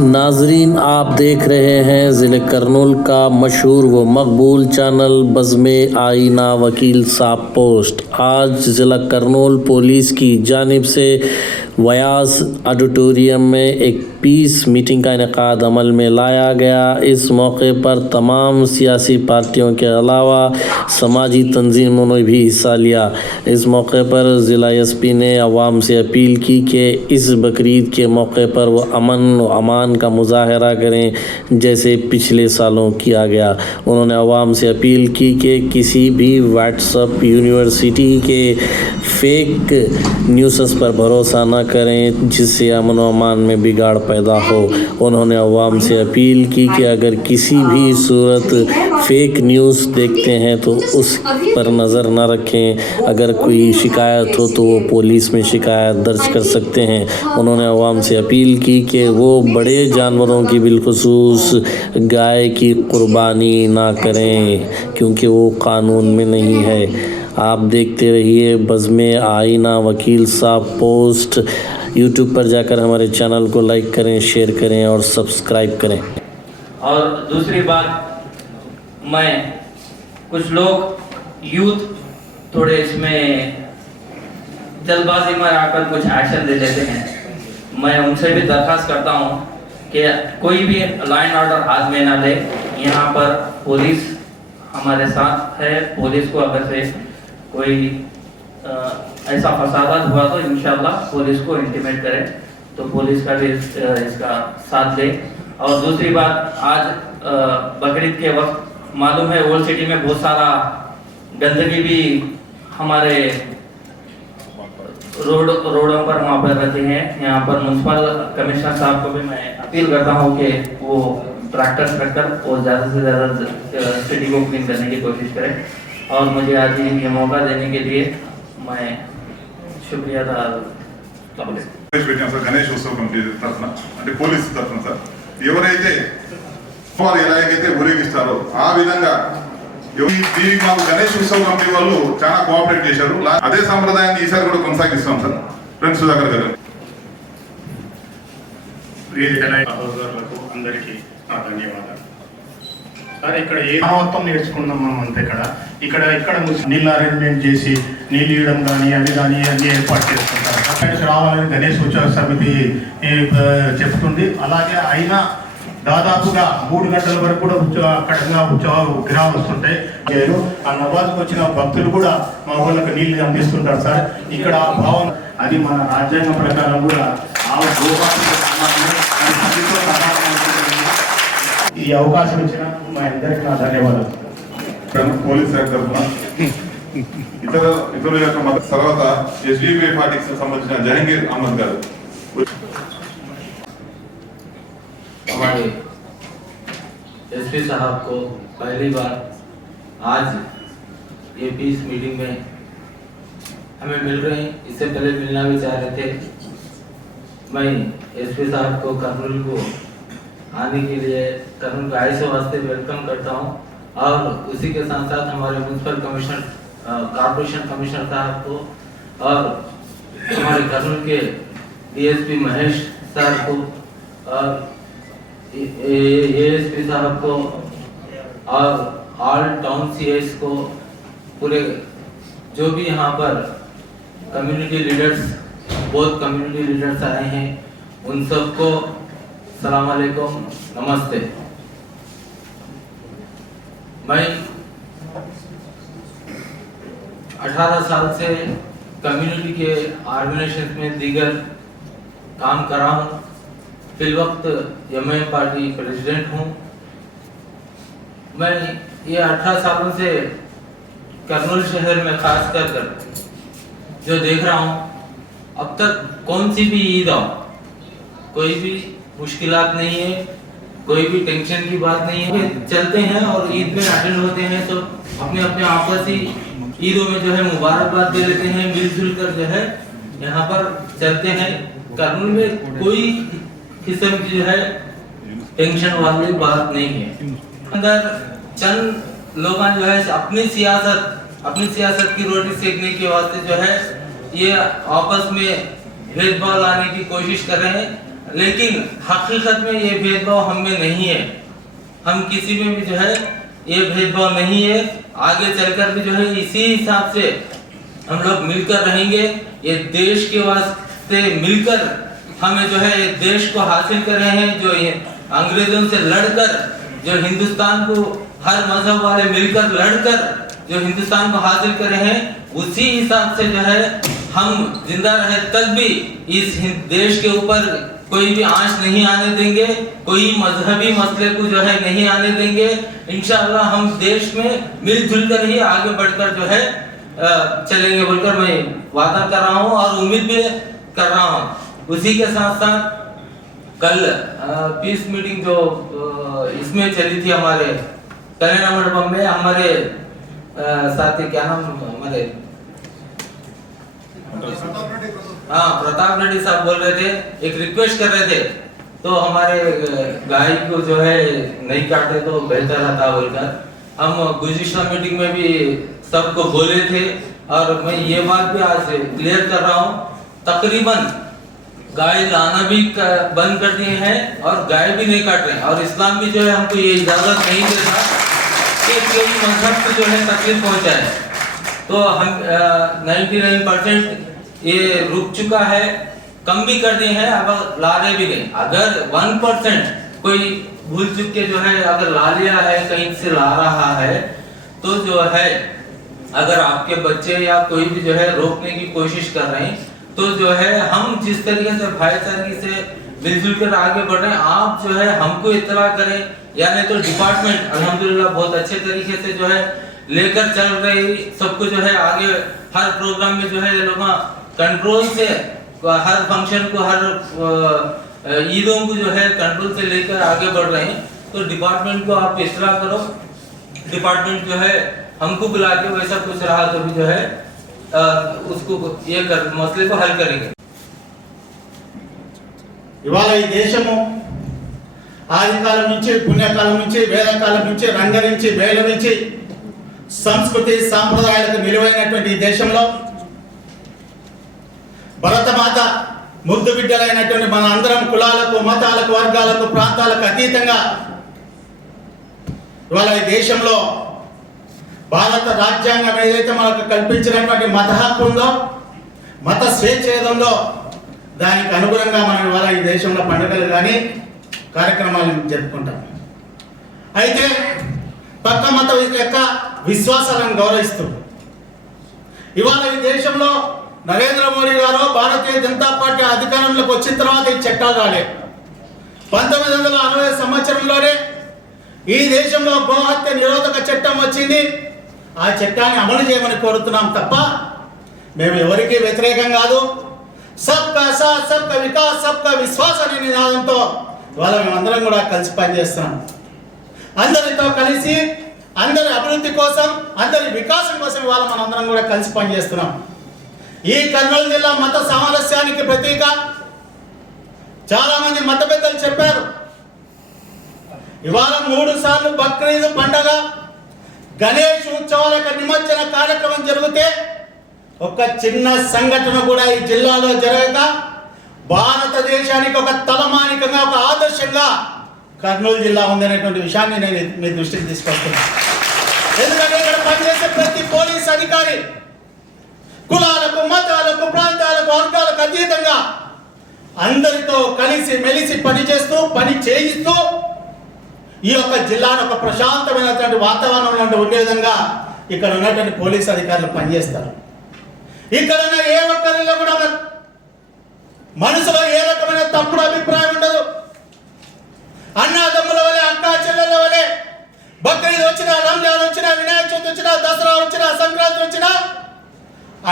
नाजरीन, आप देख रहे हैं ज़िले करनूल का मशहूर व मकबूल चैनल बज़्मे आईना वकील साहब पोस्ट। आज ज़िला करनूल पुलिस की जानिब से व्यास ऑडिटोरियम में एक पीस मीटिंग का इनेकाद अमल में लाया गया। इस मौके पर तमाम सियासी पार्टियों के अलावा समाजी तंजीमों ने भी हिस्सा लिया। इस मौके पर ज़िला एसपी ने अवाम से अपील की कि इस बकरीद के मौके पर वह अमन व अमान का मुजाहरा करें जैसे पिछले सालों किया गया। उन्होंने अवाम से अपील की कि किसी भी व्हाट्सएप यूनिवर्सिटी के फेक न्यूज़ पर भरोसा न करें जिससे अमन व अमान में बिगाड़ पैदा हो। उन्होंने अवाम से अपील की कि अगर किसी भी सूरत फेक न्यूज़ देखते हैं तो उस पर नज़र न रखें। अगर कोई शिकायत हो तो वो पुलिस में शिकायत दर्ज कर सकते हैं। उन्होंने अवाम से अपील की कि वो बड़े जानवरों की बिलखुसूस गाय की कुर्बानी ना करें क्योंकि वो कानून में नहीं है। आप देखते रहिए बज़्मे आईना वकील साहब पोस्ट। यूट्यूब पर जाकर हमारे चैनल को लाइक करें, शेयर करें और सब्सक्राइब करें। और दूसरी बात, मैं कुछ लोग यूथ थोड़े इसमें जल्दबाजी में आकर कुछ एक्शन ले लेते हैं। मैं उनसे भी दरख्वास्त करता हूं कि कोई भी लॉ एंड ऑर्डर हाथ में ना ले। यहाँ पर पुलिस हमारे साथ है। पुलिस को अगर से कोई ऐसा फसाद हुआ तो इंशाल्लाह पुलिस को इंटीमेट करें, तो पुलिस का भी इसका साथ दे। और दूसरी बात, आज बकरीद के वक्त मालूम है ओल्ड सिटी में बहुत सारा गंदगी भी हमारे रोडों पर वहाँ पर रहते हैं। यहाँ पर म्युनिसिपल कमिश्नर साहब को भी मैं अपील करता हूँ कि वो ट्रैक्टर और ज़्यादा से ज़्यादा सिटी को क्लीन करने की कोशिश करें। और मुझे आज ये मौका देने के लिए मैं शुक्रिया अदा గణేష్ ఉత్సవ కమిటీ తరఫున అంటే పోలీసు తరఫున సార్ ఎవరైతే వాళ్ళు ఎలాగైతే ఊరేగిస్తారో ఆ విధంగా దీనికి మాకు గణేష్ ఉత్సవ కమిటీ వాళ్ళు చాలా కోఆపరేట్ చేశారు. అదే సంప్రదాయాన్ని ఈసారి కూడా కొనసాగిస్తాం సార్. ఫ్రెండ్స్ సుధాకర్ గారు అందరికీ నా ధన్యవాదాలు సార్. ఇక్కడ ఏ మొత్తం నేర్చుకున్నాం మనం అంతే. ఇక్కడ నీళ్ళ అరేంజ్మెంట్ చేసి నీళ్ళు ఇవ్వడం కానీ అవి కానీ అన్ని ఏర్పాటు చేసుకుంటారు. రావాలని గణేష్ ఉత్సవ సమితి చెప్తుంది. అలాగే అయినా దాదాపుగా 3 గంటల వరకు కూడా కఠినంగా ఉత్సవ విగ్రహాలు వస్తుంటాయి. ఆ నవాజ్కి వచ్చిన భక్తులు కూడా మా వాళ్ళకి నీళ్ళు అందిస్తుంటారు సార్. ఇక్కడ ఆ భావన అది మన రాజ్యాంగం ప్రకారం కూడా ఈ అవకాశం ఇచ్చిన మా అందరికీ నా ధన్యవాదాలు. పోలీస్ శాఖ తరఫున ఇతరుల యొక్క తర్వాత ఎస్డిపి పార్టీకి సంబంధించిన జహంగీర్ అహ్మద్ గారు. हमारे एसपी साहब को पहली बार आज ये पीस मीटिंग में हमें मिल रहे हैं। इससे पहले मिलना भी चाह रहे थे। मैं एसपी साहब को करनूल को आने के लिए करनूल का आए से वास्ते वेलकम करता हूँ। और उसी के साथ साथ हमारे म्युनिसिपल कमिश्नर कॉर्पोरेशन कमिश्नर साहब को और हमारे करनूल के डीएसपी महेश सर को और एएसपी साहब को और ऑल टाउन सीएस को, पूरे जो भी यहाँ पर कम्युनिटी लीडर्स, बहुत कम्युनिटी लीडर्स आए हैं, उन सबको सलाम अलैकुम, नमस्ते। मैं 18 साल से कम्युनिटी के ऑर्गेनाइजेशन में दीगर काम कर रहा हूँ। फिल वक्त एमआईएम पार्टी प्रेसिडेंट हूँ। मैं ये 18 सालों से करनूल शहर में खास कर जो देख रहा हूँ, अब तक कौन सी भी ईद आओ कोई भी मुश्किलात नहीं है, कोई भी टेंशन की बात नहीं है। चलते हैं और ईद में अटेंड होते हैं तो अपने अपने आपसी ईदों में जो है मुबारकबाद दे लेते हैं, मिलजुल कर जो है यहाँ पर चलते हैं। करनूल में कोई किस्म की जो है टेंशन वाली बात नहीं है। अंदर चंद लोग जो है अपनी सियासत की रोटी सेकने के वास्ते जो है ये आपस में भेदभाव लाने की कोशिश कर रहे हैं। लेकिन हकीकत में ये भेदभाव हम में नहीं है, हम किसी में भी जो है ये भेदभाव नहीं है। आगे चलकर भी जो है इसी हिसाब से हम लोग मिलकर रहेंगे। ये देश के वास्ते मिलकर हमें जो है ये देश को हासिल कर रहे हैं, जो ये अंग्रेजों से लड़कर जो हिंदुस्तान को हर मजहब वाले मिलकर लड़कर जो हिंदुस्तान को हासिल कर रहे हैं, उसी हिसाब से जो है हम जिंदा रहे तक भी इस देश के ऊपर कोई भी आंच नहीं आने देंगे, कोई मजहबी मसले को जो है नहीं आने देंगे। इंशाअल्लाह हम देश में मिलजुल कर ही आगे बढ़कर जो है चलेंगे बोलकर मैं वादा कर रहा हूँ और उम्मीद भी कर रहा हूँ। उसी के साथ साथ कल पीस मीटिंग जो इसमें चली थी हमारे कल्याण मंडपम में, हमारे साथी क्या नाम हमारे प्रताप रेड्डी साहब बोल रहे थे, एक रिक्वेस्ट कर रहे थे, तो हमारे गाय को जो है नहीं काटे तो बेहतर रहता बोलकर हम गुज़िश्ता मीटिंग में भी सबको बोले थे। और मैं ये बात भी आज क्लियर कर रहा हूँ, तकरीबन गाय लाना भी बंद कर दिए हैं और गाय भी नहीं काट रहे हैं। और इस्लाम भी जो है हमको ये इजाजत नहीं देता कि कोई मजहब को जो है तकलीफ पहुंचाए। तो हम 99% ये रुक चुका है, कम भी कर दिए हैं, अब ला रहे भी नहीं। अगर 1% कोई भूल चुक के जो है अगर ला लिया है, कहीं से ला रहा है, तो जो है अगर आपके बच्चे या कोई भी जो है रोकने की कोशिश कर रहे हैं, तो जो है हम जिस तरीके से भाईचारे से मिलजुल कर आगे बढ़ रहे हैं, आप जो है हमको इत्तला करें, यानी तो डिपार्टमेंट अल्हम्दुलिल्लाह बहुत अच्छे तरीके से जो है लेकर चल रही सबको जो है आगे हर प्रोग्राम में जो है ये लोग कंट्रोल से हर फंक्शन को हर ईदों को जो है कंट्रोल से लेकर आगे बढ़ रहे हैं। तो डिपार्टमेंट को आप इत्तला करो, डिपार्टमेंट जो है हमको बुला के वैसा कुछ रहा तो भी जो है उसको ये कर मसले को हल करेंगे। ఇవాళ ఈ దేశము ఆదికాలం నుంచి పుణ్యకాలం నుంచి వేదకాలం నుంచి రంగరించి వేలరించి సంస్కృతి సాంప్రదాయాలకు నిలువైనటువంటి ఈ దేశంలో భరతమాత ముద్దు బిడ్డలైనటువంటి మన అందరం కులాలకు మతాలకు వర్గాలకు ప్రాంతాలకు అతీతంగా ఇవాళ ఈ దేశంలో భారత రాజ్యాంగం ఏదైతే మనకు కల్పించినటువంటి మత హక్కు ఉందో, మత స్వేచ్ఛ ఏదుందో, దానికి అనుగుణంగా మనం ఇవాళ ఈ దేశంలో పండుగలు కానీ కార్యక్రమాలు జరుపుకుంటాం. అయితే పక్క మతం యొక్క విశ్వాసాలను గౌరవిస్తూ ఇవాళ ఈ దేశంలో నరేంద్ర మోడీ గారు భారతీయ జనతా పార్టీ అధికారంలోకి వచ్చిన తర్వాత ఈ చట్టాలు రాలే. 1960 సంవత్సరంలోనే ఈ దేశంలో గోహత్య నిరోధక చట్టం వచ్చింది. ఆ చట్టాన్ని అమలు చేయమని కోరుతున్నాం తప్ప మేము ఎవరికి వ్యతిరేకం కాదు. సబ్కా సాత్ సబ్కా వికాస్ సబ్కా విశ్వాస్ అనే నినాదంతో ఇవాళ మేమందరం కూడా కలిసి పనిచేస్తున్నాం. అందరితో కలిసి అందరి అభివృద్ధి కోసం, అందరి వికాసం కోసం ఇవాళ మనందరం కూడా కలిసి పనిచేస్తున్నాం. ఈ కర్నూలు జిల్లా మత సామరస్యానికి ప్రతీక. చాలా మంది మత పెద్దలు చెప్పారు, ఇవాళ 3 సార్లు బక్రీద్ పండగ, గణేష్ ఉత్సవాల నిమజ్జన కార్యక్రమం జరిగితే ఒక చిన్న సంఘటన కూడా ఈ జిల్లాలో జరగక భారతదేశానికి ఒక తలమానికంగా ఒక ఆదర్శంగా కర్నూలు జిల్లా ఉందనేటువంటి విషయాన్ని నేను మీ దృష్టికి తీసుకొస్తున్నాను. ఎందుకంటే ఇక్కడ పనిచేసే ప్రతి పోలీస్ అధికారి కులాలకు మతాలకు ప్రాంతాలకు వర్గాలకు అతీతంగా అందరితో కలిసి మెలిసి పనిచేస్తూ పని చేయిస్తూ ఈ యొక్క జిల్లాను ఒక ప్రశాంతమైనటువంటి వాతావరణంలో ఉండే విధంగా ఇక్కడ ఉన్నటువంటి పోలీస్ అధికారులు పనిచేస్తారు. ఇక్కడ ఉన్న ఏ ఒక్కరిలో కూడా మనసులో ఏ రకమైన తప్పుడు అభిప్రాయం ఉండదు. అన్నదమ్ముల వలె, అక్కా చెల్లెల వలె, బక్రీద్ వచ్చినా, రంజాన్ వచ్చినా, వినాయక చవితి వచ్చినా, దసరా వచ్చినా, సంక్రాంతి వచ్చినా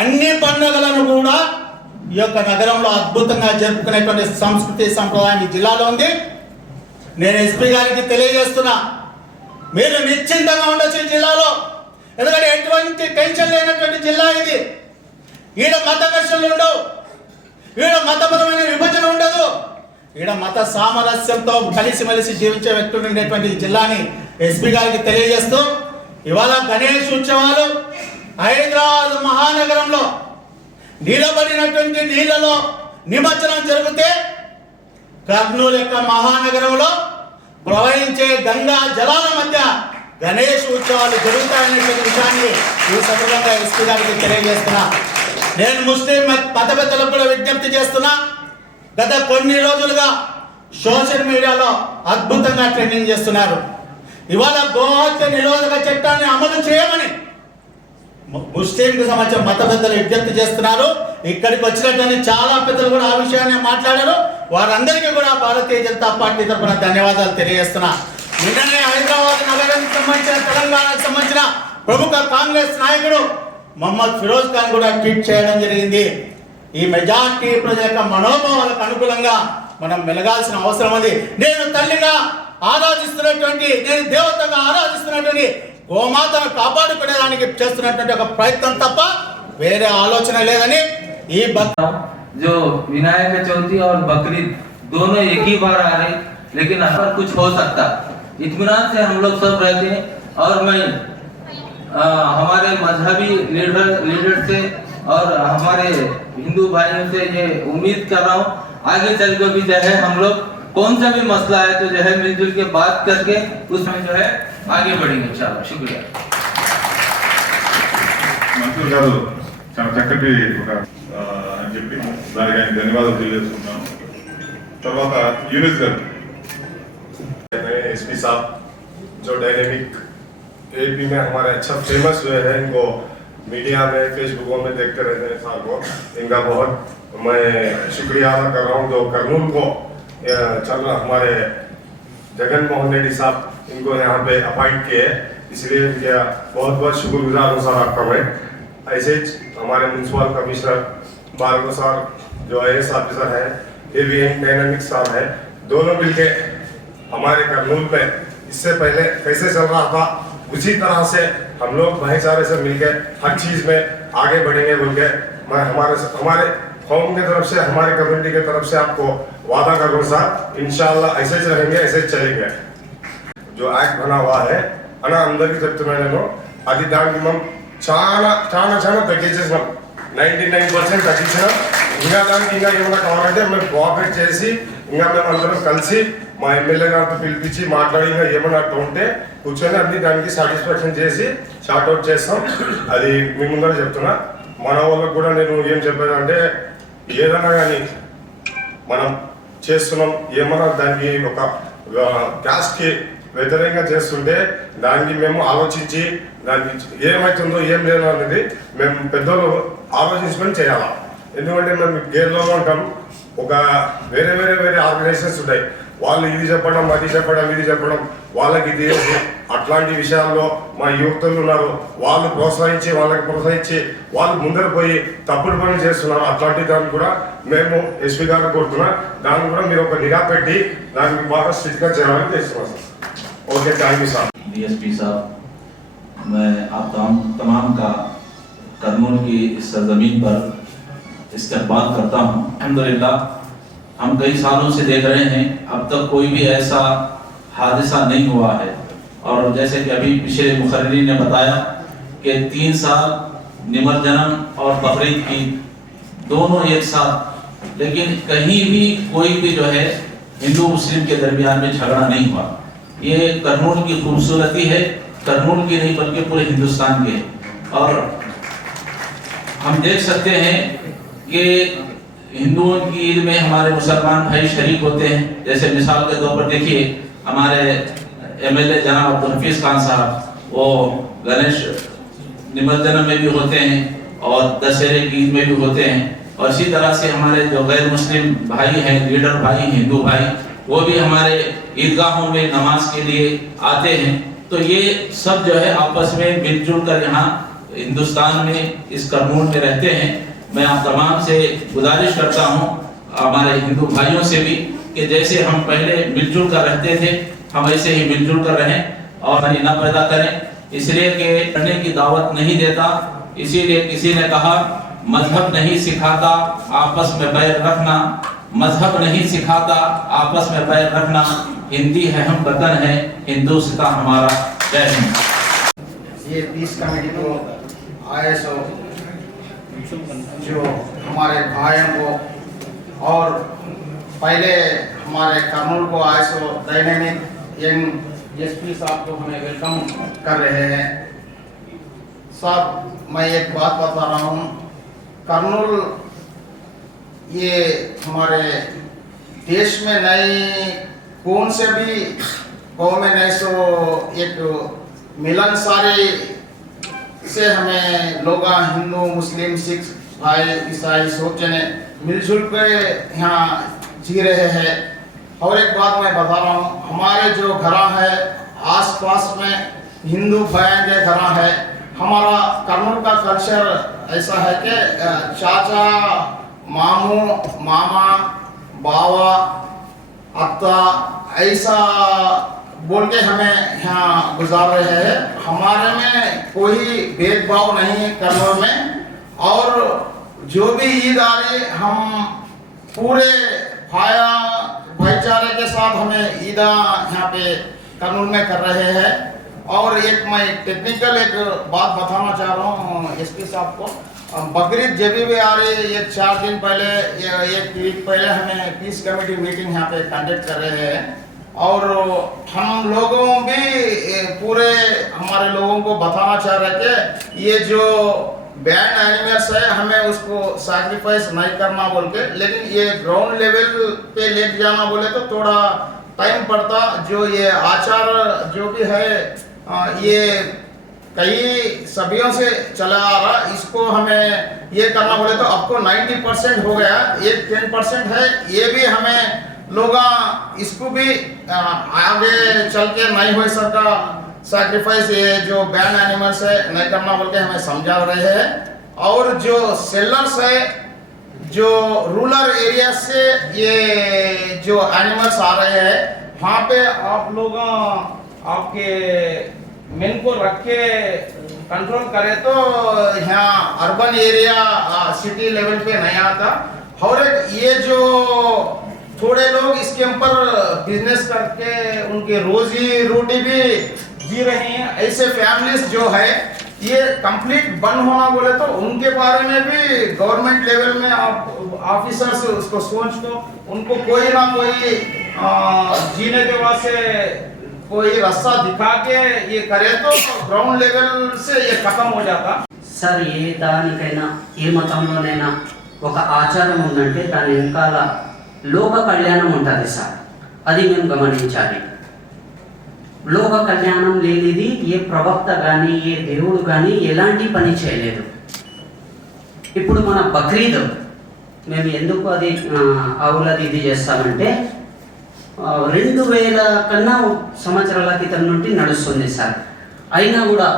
అన్ని పండుగలను కూడా ఈ యొక్క నగరంలో అద్భుతంగా జరుపుకునేటువంటి సంస్కృతి సంప్రదాయం ఈ జిల్లాలో ఉంది. నేను ఎస్పీ గారికి తెలియజేస్తున్నా, మీరు నిశ్చింతంగా ఉండొచ్చు ఈ జిల్లాలో. ఎందుకంటే ఎటువంటి టెన్షన్ లేనటువంటి జిల్లా ఇది. ఈడ మత ఘర్షణలు ఉండవు, ఈడ మతపరమైన విభజన ఉండదు, ఈడ మత సామరస్యంతో కలిసిమెలిసి జీవించే వ్యక్తులు ఉండేటువంటి ఈ జిల్లాని ఎస్పీ గారికి తెలియజేస్తూ, ఇవాళ గణేష్ ఉత్సవాలు హైదరాబాద్ మహానగరంలో నిలబడినటువంటి నీళ్లలో నిమజ్జనం జరిగితే కర్నూలు యొక్క మహానగరంలో ప్రవహించే గంగా జలాల మధ్య గణేష్ ఉత్సవాలు జరుగుతాయనేటువంటి విషయాన్ని ఈ సందర్భంగా ఎస్పీ గారికి తెలియజేస్తున్నా. నేను ముస్లిం మత పెద్దలకు కూడా విజ్ఞప్తి చేస్తున్నా. గత కొన్ని రోజులుగా సోషల్ మీడియాలో అద్భుతంగా ట్రెండింగ్ చేస్తున్నారు. ఇవాళ గోహత్య నిరోధక చట్టాన్ని అమలు చేయమని ముస్లింకు సంబంధించిన మత పెద్దలు విజ్ఞప్తి చేస్తున్నారు. ఇక్కడికి వచ్చినటువంటి చాలా పెద్దలు కూడా ఆ విషయాన్ని మాట్లాడారు. వారందరికీ కూడా భారతీయ జనతా పార్టీ తరఫున ధన్యవాదాలు తెలియజేస్తున్నా. నిన్ననే హైదరాబాద్ నగరానికి సంబంధించిన తెలంగాణకు సంబంధించిన ప్రముఖ కాంగ్రెస్ నాయకుడు మొహమ్మద్ ఫిరోజ్ ఖాన్ కూడా ట్వీట్ చేయడం జరిగింది. ఈ మెజార్టీ ప్రజల యొక్క మనోభావాలకు అనుకూలంగా మనం మెలగాల్సిన అవసరం ఉంది. నేను తల్లిగా ఆరాధిస్తున్నటువంటి, నేను దేవతగా ఆరాధిస్తున్నటువంటి గోమాతను కాపాడుకునేదానికి చేస్తున్నటువంటి ఒక ప్రయత్నం తప్ప వేరే ఆలోచన లేదని ఈ जो विनायक चौथी और बकरीद दोनों एक ही बार आ रहे, लेकिन अगर कुछ हो सकता इत्मीनान से हम लोग सब रहते हैं। और मैं हमारे मजहबी लीडर से और हमारे हिंदू भाइयों से ये उम्मीद कर रहा हूँ आगे चल कर भी जो है हम लोग कौन सा भी मसला है तो जो है मिलजुल के बात करके उसमें जो है आगे बढ़ेंगे इंशाल्लाह। शुक्रिया। మంత్రులు గారు చాలా చక్కటి ఒక అని చెప్పి దానికి ఆయన ధన్యవాదాలు తెలియజేసుకుంటున్నాను. తర్వాత యూనిస్ గారు एसपी साहब जो डायनेमिक एपी में हमारे अच्छा फेमस हुए हैं, इनको मीडिया में फेसबुकों में देखते रहते हैं साहब को, इनका बहुत मैं शुक्रिया अदा कर रहा हूँ। जो कर्नूल को चल हमारे जगन मोहन रेड्डी साहब इनको यहाँ पे अपॉइंट किए, इसलिए इनका बहुत बहुत शुक्रगुजार हूँ सर आपका मैं। ऐसे हमारे म्यूनसिपल कमिश्नर बारगो सर जो IAS ऑफिसर है, ये भी एक डायनेमिक साहब है, दोनों मिलके हमारे कर्नूल में इससे पहले कैसे चल रहा था उसी तरह से हम लोग भाईचारे से मिलकर हर चीज में आगे बढ़ेंगे बोल के मैं हमारे कौम की तरफ से, हमारे कम्युनिटी की तरफ से आपको वादा कर रहा हूँ सर, इंशाल्लाह ऐसे ही रहेंगे, ऐसे ही चलेंगे। जो एक्ट बना हुआ है अना अंदर की చెప్తున్నాను, అది దానికి మనం చాలా చాలా చాలా తగ్గించేసినాం, 99% తగ్గించినాం. ఇంకా దానికి ఇంకా ఏమైనా కావాలంటే మేము కోఆపరేట్ చేసి ఇంకా మేము అందరం కలిసి మా ఎమ్మెల్యే గారితో పిలిపించి మాట్లాడి ఇంకా ఏమైనా ఉంటే కూర్చొని అన్ని దానికి సాటిస్ఫాక్షన్ చేసి షార్ట్అవుట్ చేస్తాం. అది మీ ముందర చెప్తున్నా. మన వాళ్ళకు కూడా నేను ఏం చెప్పేదంటే ఏదైనా కానీ మనం చేస్తున్నాం, ఏమైనా దానికి ఒక క్యాస్ట్కి వ్యతిరేకంగా చేస్తుంటే దానికి మేము ఆలోచించి దానికి ఏమవుతుందో ఏం లేదు అనేది మేము పెద్దలు ఆలోచించుకొని చేయాలి. ఎందుకంటే మేము గేర్లో ఉంటాం, ఒక వేరే వేరే వేరే ఆర్గనైజేషన్స్ ఉంటాయి, వాళ్ళు ఇది చెప్పడం అది చెప్పడం ఇది చెప్పడం వాళ్ళకి ఇది అట్లాంటి విషయాల్లో మా యువకులు ఉన్నారు, వాళ్ళు ప్రోత్సహించి వాళ్ళకి ప్రోత్సహించి వాళ్ళు ముందర పోయి తప్పుడు పనులు చేస్తున్నారు. అట్లాంటి దాన్ని కూడా మేము ఎస్పీ గారు కోరుతున్నా, దాన్ని కూడా మీరు ఒక నిఘా పెట్టి దానికి బాగా స్ట్రిక్ట్గా చేయాలని చేస్తున్నాం sir. Okay thank you sir. DSP साहब, मैं आप तमाम का कर्नूल की इस सरजमीन पर इस्तकबाल करता हूँ। अल्हम्दुलिल्लाह हम कई सालों से देख रहे हैं, अब तक कोई भी ऐसा हादसा नहीं हुआ है। और जैसे कि अभी पिछले मुखर्रीन ने बताया कि 3 साल निमज्जनम और बकरीद की दोनों एक साथ, लेकिन कहीं भी कोई भी जो है हिंदू मुस्लिम के दरमियान में झगड़ा नहीं हुआ। ये कर्नूल की खूबसूरती है, कर्नूल की नहीं बल्कि पूरे हिंदुस्तान के। और हम देख सकते हैं कि हिंदुओं की ईद में हमारे मुसलमान भाई शरीक होते हैं। जैसे मिसाल के तौर पर देखिए हमारे MLA जनाब अब्दुल हफीज खान साहब, वो गणेश निमज्जनम में भी होते हैं और दशहरे की ईद में भी होते हैं। और इसी तरह से हमारे जो गैर मुस्लिम भाई हैं, लीडर भाई, हिंदू भाई, वो भी हमारे ईदगाहों में नमाज के लिए आते हैं। तो ये सब जो है आपस में मिलजुल कर यहाँ हिंदुस्तान में इस कर्नूल में रहते हैं। मैं आप तमाम से गुजारिश करता हूँ, हमारे हिंदू भाइयों से भी, कि जैसे हम पहले मिलजुल कर रहते थे हम ऐसे ही मिलजुल कर रहें और न पैदा करें, इसलिए कि करने की दावत नहीं देता। इसीलिए किसी ने कहा मजहब नहीं सिखाता आपस में बैर रखना, मजहब नहीं सिखाता आपस में बैर रखना, हिंदी है हम वतन है, हिंदुस्तान हमारा। जय हिंद। ये पीस कमेटी को आए सो जो हमारे भाइयों को और पहले हमारे कर्नूल को आए सो डायनेमिक यंग एसपी साहब को हमें वेलकम कर रहे हैं। साहब, मैं एक बात बता रहा हूँ, कर्नूल ये हमारे देश में नहीं, कौन से भी गाँव में नहीं सो एक मिलनसारी से हमें लोग हिंदू मुस्लिम सिख भाई ईसाई सब जने मिलजुल के यहाँ जी रहे हैं। और एक बात मैं बता रहा हूँ, हमारे जो घर है आसपास में हिंदू भाइयों के घर है। हमारा कर्नूल का कल्चर ऐसा है कि चाचा मामू मामा बावा अत्ता ऐसा बोल के हमें यहाँ गुजार रहे हैं। हमारे में कोई भेदभाव नहीं है कर्नूल में। और जो भी ईद आ रही, हम पूरे भाईचारे के साथ हमें ईद यहाँ पे कर्नूल में कर रहे हैं। और एक मैं टेक्निकल एक बात बताना चाह रहा हूँ एसपी साहब को, बकरीद जब भी आ रही है, एक 4 दिन पहले एक वीक पहले हमें पीस कमेटी मीटिंग यहाँ पे कंडक्ट कर रहे हैं। और हम लोगों भी पूरे हमारे लोगों को बताना चाह रहे थे, ये जो बैंड एनिमल्स है हमें उसको सैक्रिफाइस नहीं करना बोल के, लेकिन ये ग्राउंड लेवल पे लेके जाना बोले तो थोड़ा टाइम पड़ता। जो ये आचार जो भी है ये कई सदियों से चला आ रहा, इसको हमें ये करना बोले तो आपको 90% हो गया, एक 10% है, ये भी हमें लोग इसको भी आगे चल के नहीं हो सका सैक्रिफाइस, ये जो बैंड एनिमल्स है नहीं करना बोल के हमें समझा रहे हैं। और जो सेलर्स है, जो रूरल एरिया से ये जो एनिमल्स आ रहे हैं, वहाँ पे आप लोग आपके मेन को रख के कंट्रोल करें तो यहाँ अर्बन एरिया सिटी लेवल पे नहीं आता। और ये जो थोड़े लोग इसके ऊपर बिजनेस करके उनके रोजी रोटी भी जी रहे हैं, ऐसे फैमिलीज जो है ये कंप्लीट बंद होना बोले तो उनके बारे में भी गवर्नमेंट लेवल में आप ऑफिसर्स उसको सोच को उनको कोई ना कोई जीने के वास्ते कोई रास्ता दिखा के ये करे तो ग्राउंड लेवल से ये खत्म हो जाता। సార్ ఏ దానికైనా ఏ మతంలోనైనా ఒక ఆచారం ఉందంటే దాని వెనకాల లోక కళ్యాణం ఉంటుంది సార్, అది మేము గమనించాలి. లోక కళ్యాణం లేనిది ఏ ప్రవక్త కానీ ఏ దేవుడు కానీ ఎలాంటి పని చేయలేదు. ఇప్పుడు మన బక్రీద్ మేము ఎందుకు అది ఆవులది ఇది చేస్తామంటే 2000 కన్నా సంవత్సరాల క్రితం నుండి నడుస్తుంది సార్. అయినా కూడా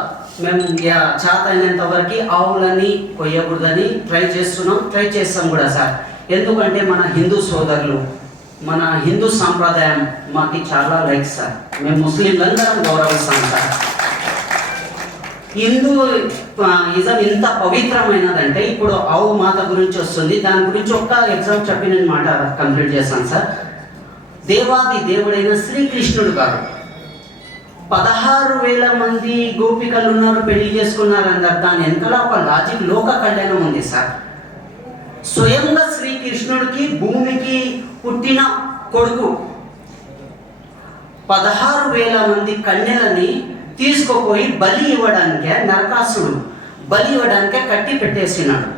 మేము చేత అయినంత వరకు ఆవులని కొయ్యకూడదని ట్రై చేస్తాం కూడా సార్. ఎందుకంటే మన హిందూ సోదరులు, మన హిందూ సాంప్రదాయం మాకు చాలా లైక్ సార్. మేము ముస్లింలందరం గౌరవిస్తాం సార్. హిందూ ఇజం ఎంత పవిత్రమైనదంటే ఇప్పుడు ఆవు మాత గురించి వస్తుంది, దాని గురించి ఒక్క ఎగ్జాంపుల్ చెప్పి నేను మాట కంప్లీట్ చేస్తాను సార్. దేవాది దేవుడైన శ్రీకృష్ణుడు గారు 16,000 మంది గోపికలు ఉన్నారు, పెళ్లి చేసుకున్నారు అందరు. దాని వెనకాల ఒక లాజిక్ లోక కళ్యాణం ఉంది సార్. స్వయంగా శ్రీకృష్ణుడికి భూమికి పుట్టిన కొడుకు 16,000 మంది కన్యలని తీసుకుపోయి బలి ఇవ్వడానికే నరకాసుడు బలి ఇవ్వడానికే కట్టి పెట్టేసినాడు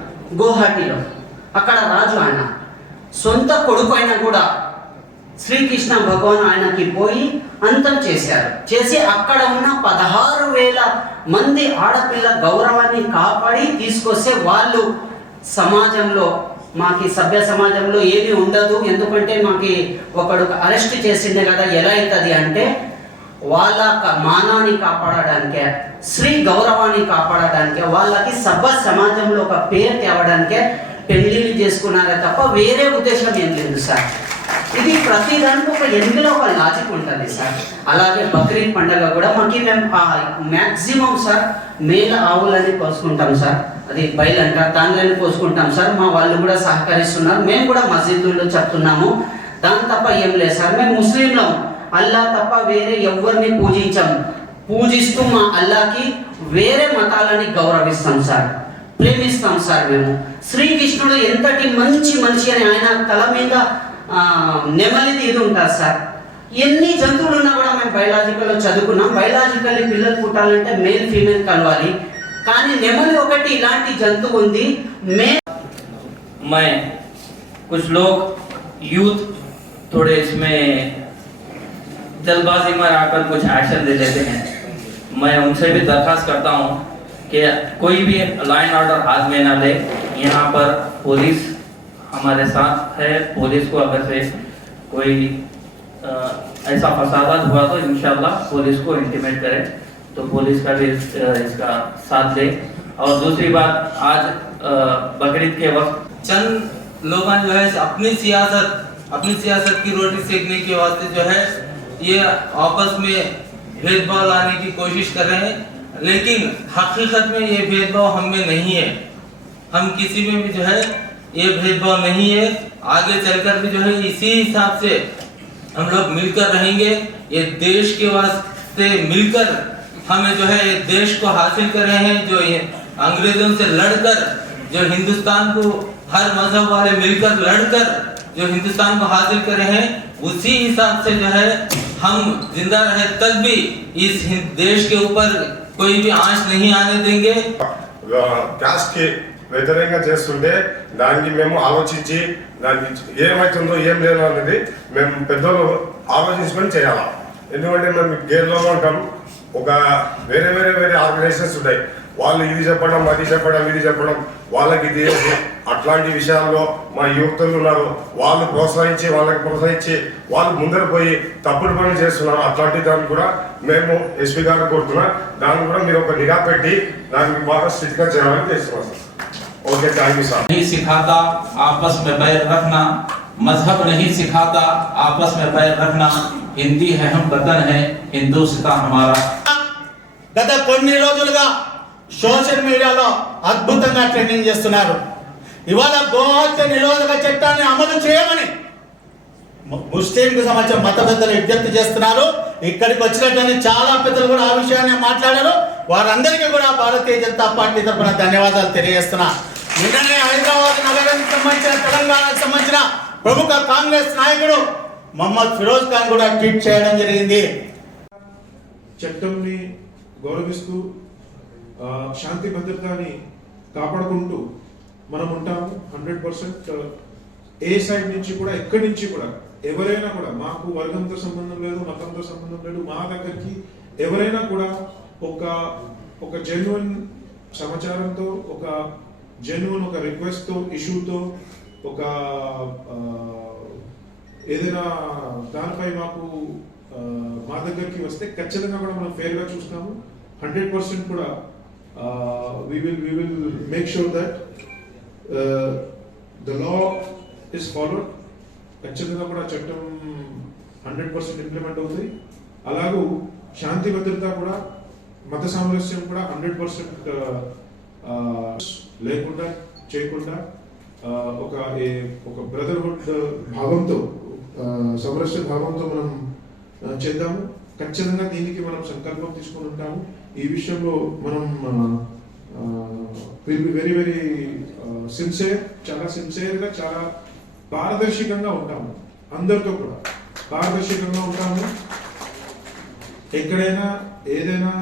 గోహాటిలో. అక్కడ రాజు ఆయన సొంత కొడుకు అయినా కూడా శ్రీకృష్ణ భగవాన్ ఆయనకి పోయి అంతం చేశారు. చేసి అక్కడ ఉన్న 16,000 మంది ఆడపిల్ల గౌరవాన్ని కాపాడి తీసుకొస్తే వాళ్ళు సమాజంలో మాకి సభ్య సమాజంలో ఏమీ ఉండదు, ఎందుకంటే మాకి ఒకడు అరెస్ట్ చేసిండే కదా, ఎలా అవుతుంది అంటే వాళ్ళ మానాన్ని కాపాడడానికే, స్త్రీ గౌరవాన్ని కాపాడడానికే, వాళ్ళకి సభ్య సమాజంలో ఒక పేరు తేవడానికే పెళ్లిళ్ళు చేసుకున్నారే తప్ప వేరే ఉద్దేశం ఏం లేదు సార్. ఇది ప్రతి దానికి ఒక ఎందులో ఒక లాజిక్ ఉంటుంది సార్. అలాగే బక్రీద్ పండుగ కూడా మాకు మేము మ్యాక్సిమం సార్ మేల ఆవులని కోసుకుంటాం సార్, అది బయలు అంటారు, దానిలోనే కోసుకుంటాం సార్. మా వాళ్ళు కూడా సహకరిస్తున్నారు, మేము కూడా మసీదుల్లో చెప్తున్నాము. దాని తప్ప ఏం లేదు సార్. మేము ముస్లింలం, అల్లా తప్ప వేరే ఎవరిని పూజించాము. పూజిస్తూ మా అల్లాకి వేరే మతాలని గౌరవిస్తాం సార్, ప్రేమిస్తాం సార్. మేము శ్రీకృష్ణుడు ఎంతటి మంచి మనిషి అని ఆయన తల మీద నెమలిది ఇది ఉంటుంది సార్. ఎన్ని జంతువులు ఉన్నా కూడా మేము బయలాజికల్లో చదువుకున్నాం. బయలాజికల్లీ పిల్లలు పుట్టాలంటే మేల్ ఫీమేల్ కలవాలి. కానీ నెమలి ఒకటి ఇలాంటి జంతువు ఉంది. मैं कुछ लोग यूथ थोड़े इसमें जल्दबाजी में आकर कुछ एक्शन ले लेते हैं. मैं उनसे भी दरखास्त करता हूँ कि कोई भी लॉ एंड ऑर्डर हाथ में ना ले. यहाँ पर पुलिस हमारे साथ है. पुलिस को अगर से कोई ऐसा फसाद हुआ तो इंशाल्लाह पुलिस को इंटीमेट करें, तो पुलिस का भी इसका साथ दे. और दूसरी बात, आज बकरीद के वक्त चंद लोग जो है अपनी सियासत की रोटी सेकने के वास्ते जो है ये आपस में भेदभाव लाने की कोशिश कर रहे हैं, लेकिन हकीकत में ये भेदभाव हम में नहीं है. हम किसी में भी जो है ये भेदभाव नहीं है. आगे चलकर भी जो है इसी हिसाब से हम लोग मिलकर रहेंगे. ये देश के वास्ते मिलकर हमें जो है ये देश को हासिल कर रहे हैं. जो ये अंग्रेजों से लड़कर जो हिंदुस्तान को हर मजहब वाले मिलकर लड़कर जो हिंदुस्तान को हासिल कर रहे हैं, उसी हिसाब से जो है हम जिंदा रहे तक भी इस देश के ऊपर कोई भी आंच नहीं आने देंगे. క్యాస్ట్ కి వ్యతిరేకంగా చేస్తుంటే దానికి మేము ఆలోచించి దానికి ఏమవుతుందో ఏం లేదు అనేది మేము పెద్దలు ఆలోచించుకొని చేయాలి. ఎందుకంటే మేము గేర్లో ఉంటాం. ఒక వేరే ఆర్గనైజేషన్స్ ఉంటాయి. వాళ్ళు ఇది చెప్పడం అది చెప్పడం ఇది చెప్పడం వాళ్ళకి ఇది అట్లాంటి విషయాల్లో మా యువకులు ఉన్నారు. వాళ్ళకి ప్రోత్సహించి వాళ్ళు ముందర పోయి తప్పుడు పనులు చేస్తున్నారు. అట్లాంటి దాన్ని కూడా మేము ఎస్పీ గారు కోరుతున్నాం. దాన్ని కూడా మీరు ఒక నిఘా పెట్టి దానికి బాగా స్ట్రిక్ట్ గా చేయాలని చేస్తున్నాం sir. Okay, thank you sir. नहीं सिखाता आपस में बैर रखना, मजहब नहीं सिखाता आपस में बैर रखना. हिंदी है हम वतन है, हिंदुस्तान हमारा. గత కొన్ని రోజులుగా సోషల్ మీడియాలో అద్భుతంగా ట్రెండింగ్ చేస్తున్నారు. ఇవాళ గోహత్య నిరోధక చట్టాన్ని అమలు చేయమని ముస్లింకు సంబంధించిన మత పెద్దలు విజ్ఞప్తి చేస్తున్నారు. ఇక్కడికి వచ్చినటువంటి చాలా పెద్దలు కూడా ఆ విషయాన్ని మాట్లాడారు. వారందరికీ కూడా భారతీయ జనతా పార్టీ తరఫున ధన్యవాదాలు తెలియజేస్తున్నా. నిన్ననే హైదరాబాద్ నగరానికి సంబంధించిన తెలంగాణకు సంబంధించిన ప్రముఖ కాంగ్రెస్ నాయకుడు మొహమ్మద్ ఫిరోజ్ ఖాన్ కూడా ట్వీట్ చేయడం జరిగింది. చట్టంని గౌరవిస్తూ శాంతి భద్రతని కాపాడుకుంటూ మనం ఉంటాము. 100% ఏ సైడ్ నుంచి కూడా ఎక్కడి నుంచి కూడా ఎవరైనా కూడా మాకు వర్గంతో సంబంధం లేదు, మతంతో సంబంధం లేదు. మా దగ్గరికి ఎవరైనా కూడా ఒక జెన్యున్ సమాచారంతో, ఒక జెన్యున్ ఒక రిక్వెస్ట్తో, ఇష్యూతో, ఒక ఏదైనా దానిపై మా దగ్గరికి వస్తే ఖచ్చితంగా కూడా మనం ఫేర్గా చూస్తాము. 100% కూడా we will make sure that the law is followed. ఖచ్చితంగా కూడా చట్టం 100% ఇంప్లిమెంట్ అవుతుంది. అలాగూ శాంతి భద్రత కూడా, మత సామరస్యం కూడా 100% లేకుండా చేయకుండా ఒక బ్రదర్హుడ్ భావంతో, సమరస్య భావంతో మనం చేద్దాము. ఖచ్చితంగా దీనికి మనం సంకల్పం తీసుకొని ఉంటాము. ఈ విషయంలో మనం విల్ బి వెరీ వెరీ చాలా సిన్సియర్గా, చాలా పారదర్శకంగా ఉంటాము. అందరితో కూడా పారదర్శకంగా ఉంటాము. ఎక్కడైనా ఏదైనా